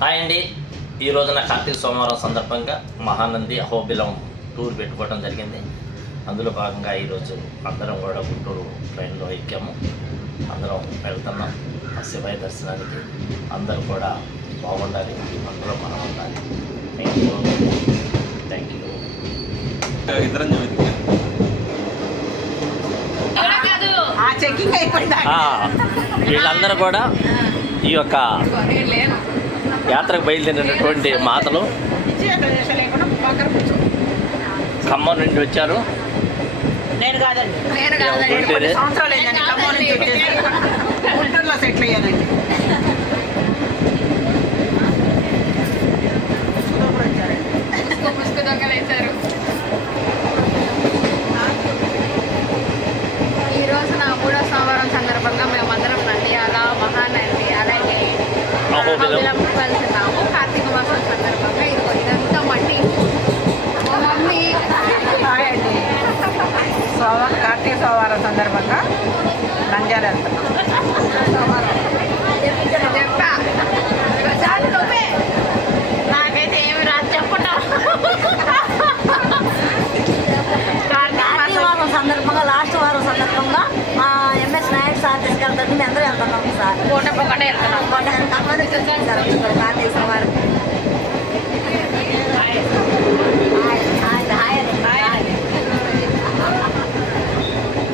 Hi అండి. ఈ రోజున కార్తీక సోమవారం సందర్భంగా మహానంది అహోబిలం టూర్ పెట్టుకోవడం జరిగింది. అందులో భాగంగా ఈరోజు అందరం కూడా గుంటూరు ట్రైన్లో ఎక్కాము. అందరం వెళ్తున్నాం శివయ్య దర్శనానికి. అందరూ కూడా బాగుండాలి, అందరూ మనం ఉండాలి. Thank you. వీళ్ళందరూ కూడా ఈ యొక్క యాత్రకు బయలుదేరినటువంటి మాతలు ఖమ్మం నుండి వచ్చారు. నేను కాదండి, సంవత్సరాలు అయిందండి ఖమ్మం నుంచి వచ్చేసి గుంటూరులో సెటిల్ అయ్యానండి. ఈ రోజున 3వ సోమవారం సందర్భంగా మేమందరం నంద్యాల, మహానంది అలాగే అహోబిలం వెళ్తున్నాము. కార్తీక మాసం సందర్భంగా ఇదంతా మట్టి మమ్మీ కార్తీక సోమవారం సందర్భంగా నంద్యాల వెళ్తున్నాం. నాకైతే ఏమి రాదు చెప్పండి. కార్తీక వారం సందర్భంగా లాస్ట్ వారం సందర్భంగా ఎంఎస్ నాయుడు సార్ తీసుకెళ్తారు. మేము అందరూ వెళ్తున్నాం సార్. పూటకొకటే వెళ్తున్నాం. కార్తీక సోమవారం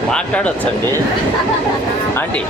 మాట్లాడొచ్చండి ఆంటీ.